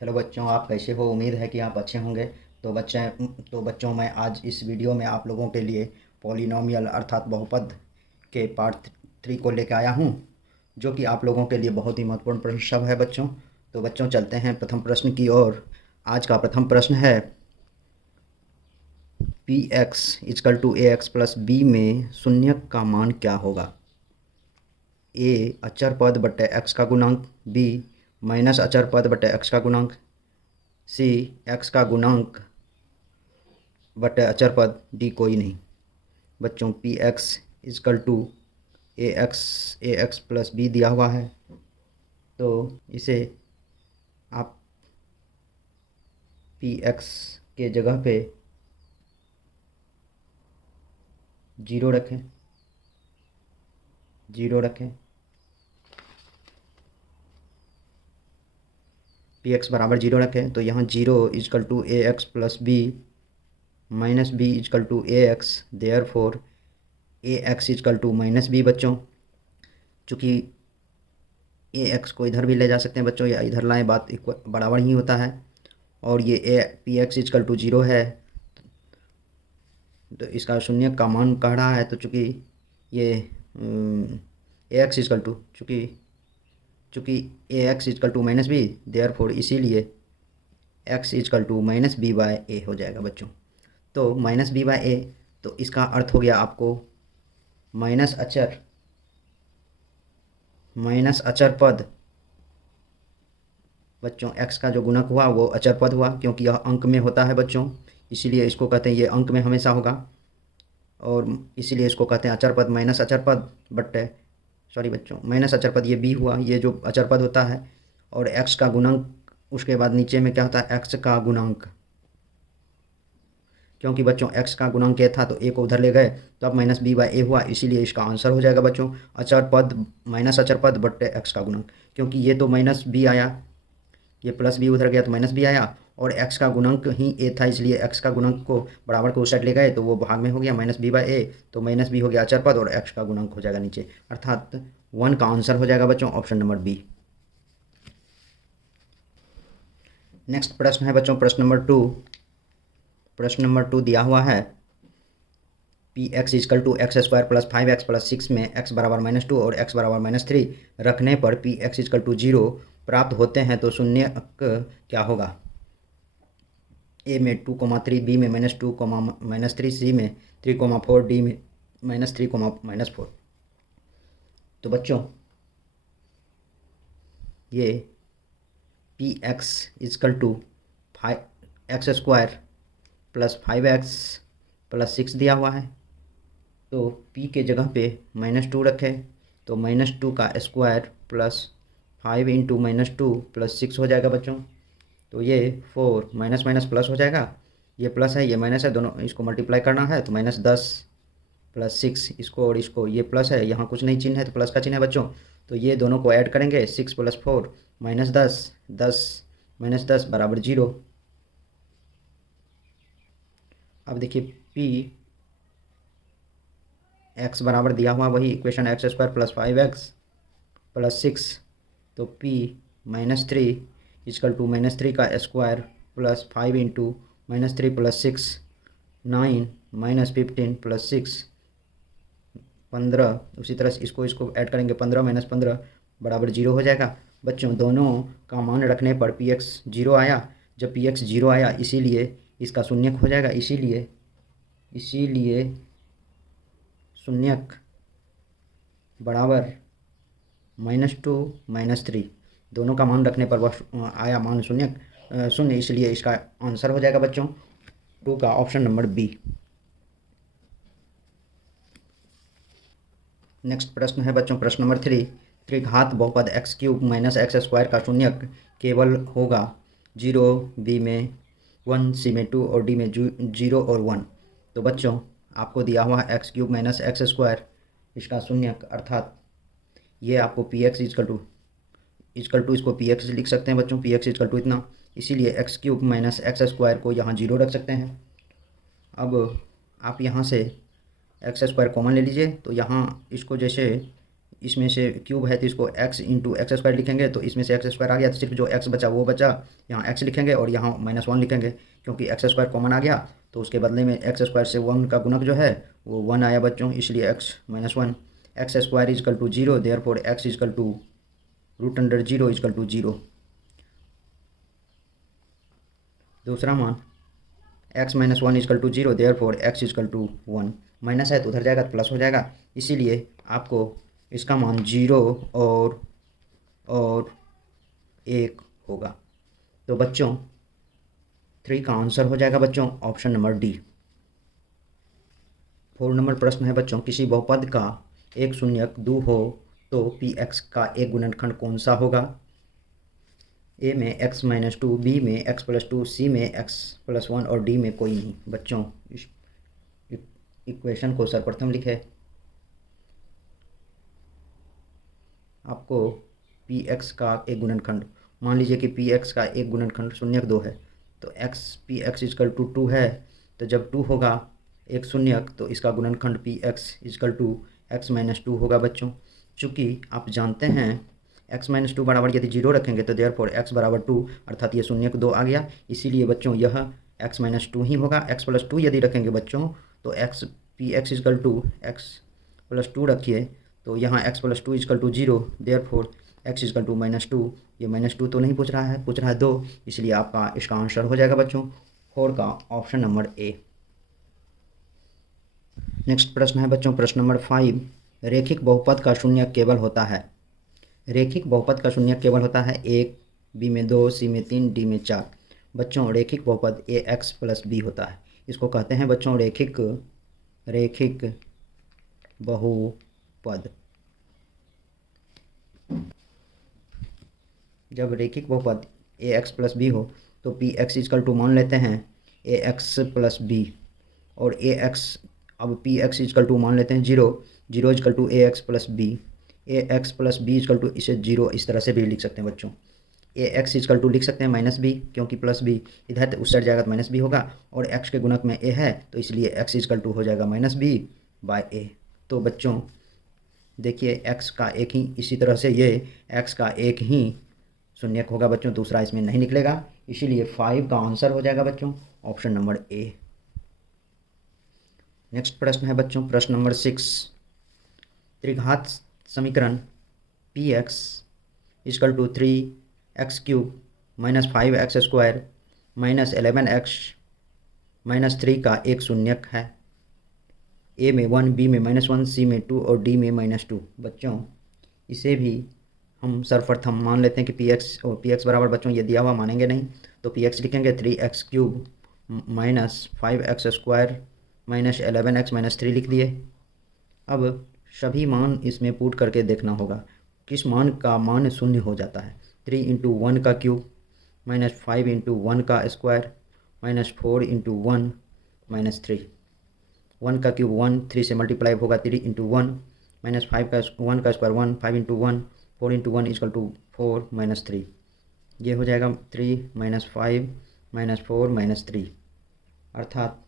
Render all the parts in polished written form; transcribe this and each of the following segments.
Hello बच्चों, आप कैसे हो? उम्मीद है कि आप अच्छे होंगे। तो बच्चों मैं आज इस वीडियो में आप लोगों के लिए पॉलिनोमियल अर्थात बहुपद के पार्ट 3 को लेकर आया हूं, जो कि आप लोगों के लिए बहुत ही महत्वपूर्ण प्रश्न सब है बच्चों। तो बच्चों चलते हैं प्रथम प्रश्न की ओर। आज का प्रथम प्रश्न है P X equal to A X plus B में शून्य का मान क्या होगा? ए अचर पद बटे एक्स का गुणांक, बी माइनस अचर पद बटे एक्स का गुणांक, सी एक्स का गुणांक बटे अचर पद, डी कोई नहीं। बच्चों P X equal to A X plus B दिया हुआ है, तो इसे आप पी एक्स के जगह पे 0 रखें, 0 रखें। पी एक्स बराबर 0 रखें तो यहाँ 0 is equal to A X plus B minus B equal to A X, therefore A x equal to minus B. बच्चों चूँकि ए एक्स को इधर भी ले जा सकते हैं बच्चों, या इधर लाएं, बात बराबर ही होता है। और ये A P X equal to 0 है, तो इसका शून्य का मान कह रहा है। तो चूँकि ये ए एक्स इजकल टू चूँकि a x equal to minus b, therefore इसीलिए x equal to minus b by a हो जाएगा बच्चों। तो माइनस बी बाय ए, तो इसका अर्थ हो गया आपको माइनस अचर पद। बच्चों एक्स का जो गुणक हुआ वो अचर पद हुआ, क्योंकि यह अंक में होता है बच्चों, इसीलिए इसको कहते हैं ये अंक में हमेशा होगा, और इसीलिए इसको कहते हैं अचर पद। माइनस अचर पद बट्टे सॉरी बच्चों, माइनस अचर पद ये बी हुआ, ये जो अचर पद होता है, और एक्स का गुणक, उसके बाद नीचे में क्या होता है एक्स का गुणांक। क्योंकि बच्चों एक्स का गुणांक ए था तो ए को उधर ले गए, तो अब माइनस बी बाय ए हुआ, इसीलिए इसका आंसर हो जाएगा बच्चों अचर पद माइनस अचर पद बट्टे एक्स का गुणांक। क्योंकि ये तो माइनस बी आया, ये प्लस बी उधर गया तो माइनस बी आया, और एक्स का गुणांक ही ए था, इसलिए एक्स का गुणांक को बराबर को उस साइड ले गए तो वो भाग में हो गया माइनस बी बाय ए, तो माइनस बी हो गया अचर पद और एक्स का गुणांक हो जाएगा नीचे, अर्थात 1 का आंसर हो जाएगा बच्चों ऑप्शन नंबर बी। नेक्स्ट प्रश्न है बच्चों प्रश्न नंबर 2 दिया हुआ है P X equal to X square plus 5x plus 6 में x बराबर -2 और x बराबर -3 रखने पर पी एक्स इजकल टू 0 प्राप्त होते हैं, तो शून्य क्या होगा? ए में 2,3, बी में -2, -3, सी में 3,4, डी में -3, -4। तो बच्चों ये P X equal to X square plus 5x plus 6 दिया हुआ है, तो p के जगह पे -2 रखें, तो -2 का स्क्वायर प्लस 5 इंटू -2 प्लस 6 हो जाएगा बच्चों। तो ये 4 माइनस माइनस प्लस हो जाएगा, ये प्लस है ये माइनस है, दोनों इसको मल्टीप्लाई करना है, तो -10 प्लस 6, इसको और इसको, ये प्लस है, यहाँ कुछ नहीं चिन्ह है तो प्लस का चिन्ह है बच्चों, तो ये दोनों को ऐड करेंगे, 6 प्लस 4 -10, 10 -10 बराबर 0। अब देखिए पी एक्स बराबर दिया हुआ वही equation x square plus 5x plus 6, तो p -3 इजकल टू -3 का square plus 5 into -3 plus 6, 9 -15 plus 6 15। उसी तरह से इसको ऐड करेंगे, 15 - 15 बराबर 0 हो जाएगा बच्चों। दोनों का मान रखने पर पी एक्स 0 आया, जब पी एक्स 0 आया इसीलिए इसका शून्यक हो जाएगा, इसीलिए शून्यक बराबर -2 -3, दोनों का मान रखने पर वह आया मान शून्य, इसलिए इसका आंसर हो जाएगा बच्चों 2 का ऑप्शन नंबर बी। नेक्स्ट प्रश्न है बच्चों प्रश्न नंबर 3, त्रिघात बहुपद x³ माइनस एक्स स्क्वायर का शून्यक केवल होगा 0, बी में 1, सी में 2 और डी में 0 और 1। तो बच्चों आपको दिया हुआ है x³ माइनस एक्स स्क्वायर, इसका शून्यक, अर्थात ये आपको पी एक्स इजकल टू इसको पी एक्स लिख सकते हैं बच्चों, पी एक्स इजकल टू इतना, इसीलिए x³ माइनस एक्स स्क्वायर को यहाँ 0 रख सकते हैं। अब आप यहाँ से एक्स स्क्वायर कॉमन ले लीजिए, तो यहाँ इसको जैसे इसमें से क्यूब है तो इसको x इंटू एक्स स्क्वायर लिखेंगे, तो इसमें से एक्स स्क्वायर आ गया तो सिर्फ जो x बचा वो बचा, यहाँ x लिखेंगे और यहाँ -1 लिखेंगे, क्योंकि एक्स स्क्वायर कॉमन आ गया तो उसके बदले में एक्स स्क्वायर से 1 का गुणक जो है वो 1 आया बच्चों, इसलिए x -1 X square equal to 0, therefore x is equal to √0 is equal to 0। दूसरा मान x -1 equal to 0, therefore x is equal to 1। Minus है तो उधर जाएगा तो प्लस हो जाएगा, इसीलिए आपको इसका मान 0 और 1 होगा। तो बच्चों 3 का आंसर हो जाएगा बच्चों ऑप्शन नंबर डी। 4 नंबर प्रश्न है बच्चों, किसी बहुपद का एक शून्यक 2 हो तो px का एक गुणनखंड कौन सा होगा? ए में x -2, बी में x+2, सी में x+1 और डी में कोई नहीं। बच्चों इस इक्वेशन को सर्वप्रथम लिखे। आपको px का एक गुणनखंड, मान लीजिए कि px का एक गुणनखंड शून्यक 2 है, तो px इजकल टू 2 है, तो जब 2 होगा एक शून्यक तो इसका गुणनखंड px इजकल टू x -2 होगा बच्चों। चूँकि आप जानते हैं x -2 बराबर यदि 0 रखेंगे तो देयरफॉर x बराबर 2, अर्थात ये शून्यक 2 आ गया, इसीलिए बच्चों यह x -2 ही होगा। x+2 यदि रखेंगे बच्चों तो px इजकल टू x+2 रखिए, तो यहाँ x+2 is equal to 0, therefore x is equal to -2। ये -2 तो नहीं पूछ रहा है, पूछ रहा है 2, इसलिए आपका इसका आंसर हो जाएगा बच्चों 4 का ऑप्शन नंबर ए। नेक्स्ट प्रश्न है बच्चों प्रश्न नंबर 5, रेखिक बहुपद का शून्यक केवल होता है। रेखिक बहुपद का शून्यक केवल होता है 1, बी में 2, सी में 3, डी में 4। बच्चों रेखिक बहुपद ax + b होता है, इसको कहते हैं बच्चों रेखिक बहुपद। जब रेखिक बहुपद ax + b हो तो px इजकल टू मान लेते हैं ax + b, और अब px इजकल टू मान लेते हैं 0 is equal to ax + b, ax + b is equal to इसे 0 इस तरह से भी लिख सकते हैं बच्चों। ax इजकल टू लिख सकते हैं -b, क्योंकि +b इधर उस साइड जाएगा तो -b होगा, और x के गुणक में a है तो इसलिए x इजकल टू हो जाएगा -b/a। तो बच्चों देखिए x का एक ही, इसी तरह से ये x का एक ही शून्यक होगा बच्चों, दूसरा इसमें नहीं निकलेगा, इसीलिए 5 का आंसर हो जाएगा बच्चों ऑप्शन नंबर ए। नेक्स्ट प्रश्न है बच्चों प्रश्न नंबर 6, त्रिघात समीकरण px is equal to 3x³ - 5x² - 11x - 3 का एक शून्यक है। ए में 1, बी में -1, सी में 2 और डी में -2। बच्चों इसे भी हम सर्वप्रथम मान लेते हैं कि px बराबर बच्चों ये दिया हुआ मानेंगे नहीं, तो px लिखेंगे 3x³ - 5x² - 11x - 3 लिख दिए। अब सभी मान इसमें पुट करके देखना होगा किस मान का मान शून्य हो जाता है। 3 × 1 का क्यूब -5 × 1 का स्क्वायर -4 × 1 -3। 1 का क्यूब 1, 3 से मल्टीप्लाई होगा 3 × 1 -5 का 1 का स्क्वायर 1, 5 × 1, 4 × 1 इजकल टू 4 -3। ये हो जाएगा 3 - 5 - 4 - 3, अर्थात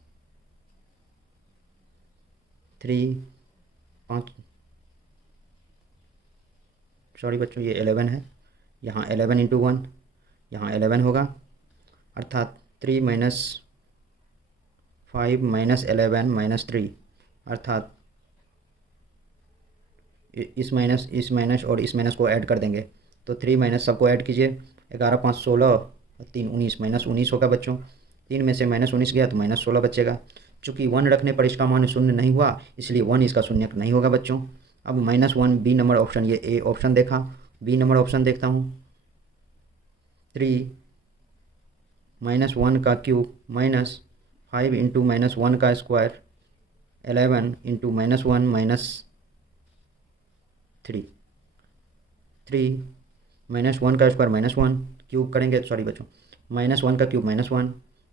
3 5 सॉरी बच्चों ये 11 है, यहाँ 11 × 1 यहाँ 11 होगा, अर्थात 3 - 5 - 11 - 3, अर्थात इस माइनस और इस माइनस को ऐड कर देंगे तो 3 - सबको ऐड कीजिए, 11 5 16 3 19 -19 होगा बच्चों। 3 में से -19 गया तो -16 बचेगा। चूँकि 1 रखने पर इसका मान शून्य नहीं हुआ, इसलिए 1 इसका शून्यक नहीं होगा बच्चों। अब -1 बी नंबर ऑप्शन, ये ए ऑप्शन देखा, बी नंबर ऑप्शन देखता हूँ। 3 -1 का क्यूब -5 × -1 का स्क्वायर 11 × -1 -3 3 -1 का स्क्वायर -1 क्यूब करेंगे, सॉरी बच्चों -1 का क्यूब -1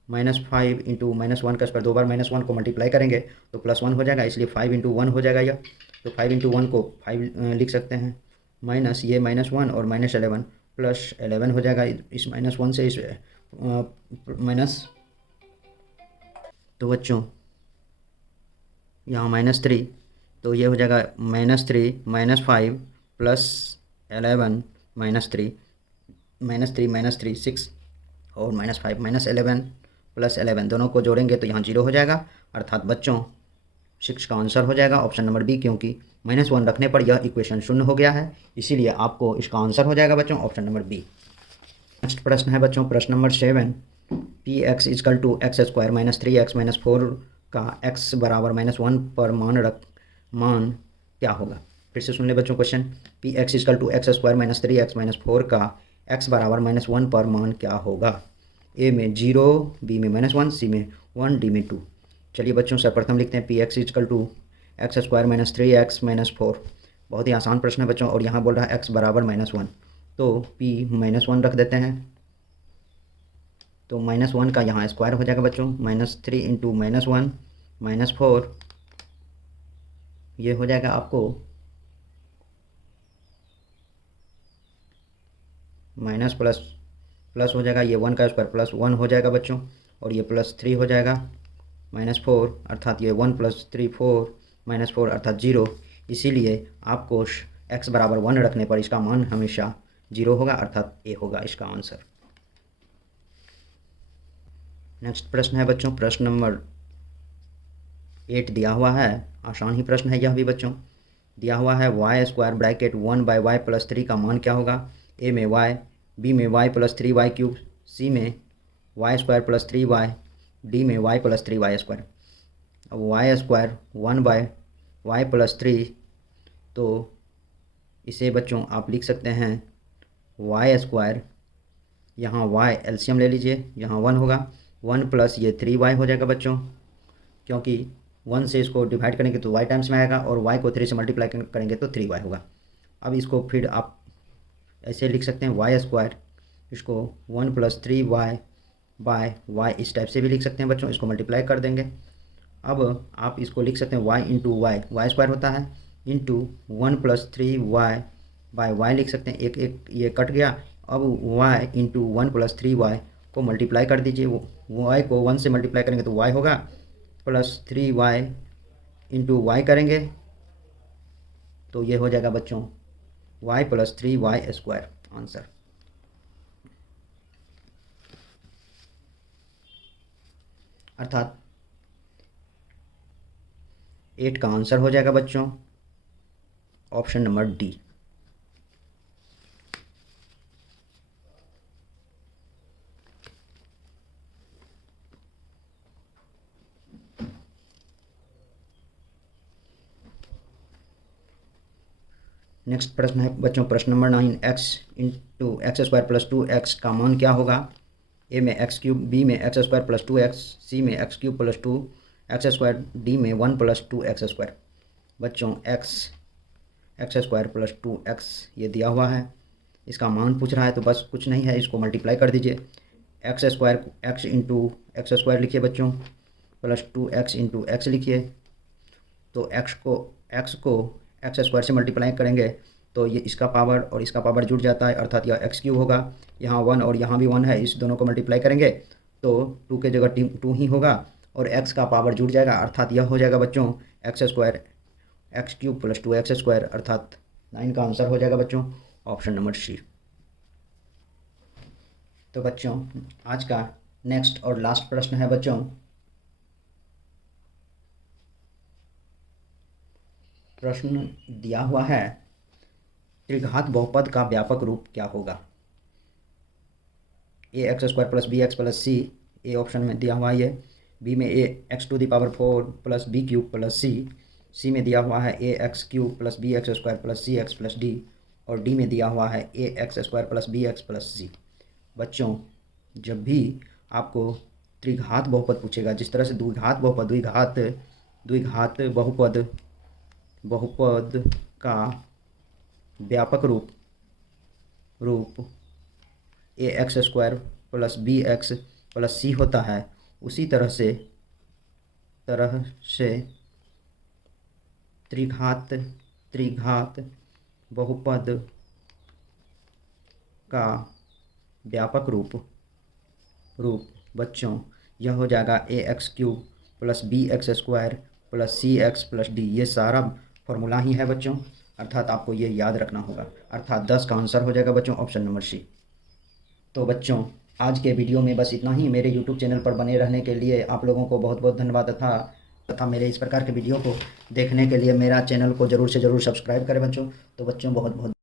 -5 × -1 का स्क्वायर, दो बार -1 को मल्टीप्लाई करेंगे तो +1 हो जाएगा, इसलिए 5 × 1 हो जाएगा यह। तो 5 × 1 को 5 लिख सकते हैं, माइनस ये -1 और -11 +11 हो जाएगा, इस -1 से इस माइनस, तो बच्चों यहाँ -3, तो ये हो जाएगा -3 -5 +11 -3 -3 6 और -5 -11 +11 दोनों को जोड़ेंगे तो यहाँ 0 हो जाएगा। अर्थात बच्चों 6 का आंसर हो जाएगा ऑप्शन नंबर बी, क्योंकि -1 रखने पर यह इक्वेशन शून्य हो गया है, इसीलिए आपको इसका आंसर हो जाएगा बच्चों ऑप्शन नंबर बी। नेक्स्ट प्रश्न है बच्चों प्रश्न number 7, px is equal to x² -3x -4 का x बराबर -1 पर मान क्या होगा। फिर से सुन ले बच्चों question, px is equal to x² -3x -4 का x बराबर -1 पर मान क्या होगा। ए में 0, बी में -1, सी में 1, डी में 2। चलिए बच्चों सर्वप्रथम लिखते हैं px is equal to x² -3x -4। बहुत ही आसान प्रश्न है बच्चों, और यहाँ बोल रहा है x बराबर -1, तो p -1 रख देते हैं, तो -1 का यहाँ स्क्वायर हो जाएगा बच्चों, -3 इंटू -1 -4, ये हो जाएगा आपको माइनस प्लस हो जाएगा, ये 1 का स्क्वायर +1 हो जाएगा बच्चों, और ये +3 हो जाएगा -4, अर्थात ये 1 + 3 4 -4 अर्थात 0। इसीलिए आपको x बराबर 1 रखने पर इसका मान हमेशा 0 होगा, अर्थात ए होगा इसका आंसर। नेक्स्ट प्रश्न है बच्चों प्रश्न नंबर 8 दिया हुआ है, आसान ही प्रश्न है यह भी बच्चों। दिया हुआ है y² ब्रैकेट 1/y + 3 का मान क्या होगा। ए में y, बी में y + 3y³, सी में y² + 3y, डी में y + 3y²। अब y² 1/y + 3, तो इसे बच्चों आप लिख सकते हैं y², यहाँ y एलसीएम ले लीजिए, यहाँ 1 होगा, 1 प्लस ये 3y हो जाएगा बच्चों, क्योंकि 1 से इसको डिवाइड करेंगे तो y टाइम्स में आएगा, और y को 3 से मल्टीप्लाई करेंगे तो 3y होगा। अब इसको फिर आप ऐसे लिख सकते हैं y², इसको 1 + 3y/y इस टाइप से भी लिख सकते हैं बच्चों, इसको मल्टीप्लाई कर देंगे। अब आप इसको लिख सकते हैं y इंटू y² होता है, इंटू 1 + 3y/y लिख सकते हैं, एक ये कट गया। अब y इंटू 1 + 3y को मल्टीप्लाई कर दीजिए, y को 1 से मल्टीप्लाई करेंगे तो y होगा, +3y इंटू y करेंगे तो ये हो जाएगा बच्चों y + 3y² आंसर। अर्थात 8 का आंसर हो जाएगा बच्चों ऑप्शन नंबर डी। नेक्स्ट प्रश्न है बच्चों प्रश्न number 9, x into x² + 2x का मान क्या होगा। ए में x³, बी में x² + 2x, सी में x³ + 2x², डी में 1 + 2x²। बच्चों x² + 2x ये दिया हुआ है, इसका मान पूछ रहा है, तो बस कुछ नहीं है, इसको मल्टीप्लाई कर दीजिए। x इंटू x² लिखिए बच्चों, +2x इंटू x लिखिए, तो x को x² से मल्टीप्लाई करेंगे तो ये इसका पावर और इसका पावर जुड़ जाता है, अर्थात यह x³ होगा। यहाँ 1 और यहाँ भी 1 है, इस दोनों को मल्टीप्लाई करेंगे तो 2 के जगह 2 ही होगा, और x का पावर जुड़ जाएगा, अर्थात यह हो जाएगा बच्चों x² x³ + 2x², अर्थात 9 का आंसर हो जाएगा बच्चों ऑप्शन नंबर सी। तो बच्चों आज का नेक्स्ट और लास्ट प्रश्न है बच्चों, प्रश्न दिया हुआ है त्रिघात बहुपद का व्यापक रूप क्या होगा। ax² + bx + c, A option में दिया हुआ है ये, बी में ax⁴ + b³ + c, सी में दिया हुआ है ax³ + bx² + cx + d, और डी में दिया हुआ है ax² + bx + c। बच्चों जब भी आपको त्रिघात बहुपद पूछेगा, जिस तरह से द्विघात बहुपद का व्यापक रूप ax² + bx + c होता है, उसी तरह से त्रिघात बहुपद का व्यापक रूप बच्चों यह हो जाएगा ax³ + bx² + cx + d। ये सारा फॉर्मूला ही है बच्चों, अर्थात आपको ये याद रखना होगा। अर्थात 10 का आंसर हो जाएगा बच्चों ऑप्शन नंबर सी। तो बच्चों आज के वीडियो में बस इतना ही। मेरे यूट्यूब चैनल पर बने रहने के लिए आप लोगों को बहुत बहुत धन्यवाद तथा मेरे इस प्रकार के वीडियो को देखने के लिए मेरा चैनल को ज़रूर से ज़रूर सब्सक्राइब करें बच्चों। तो बच्चों बहुत बहुत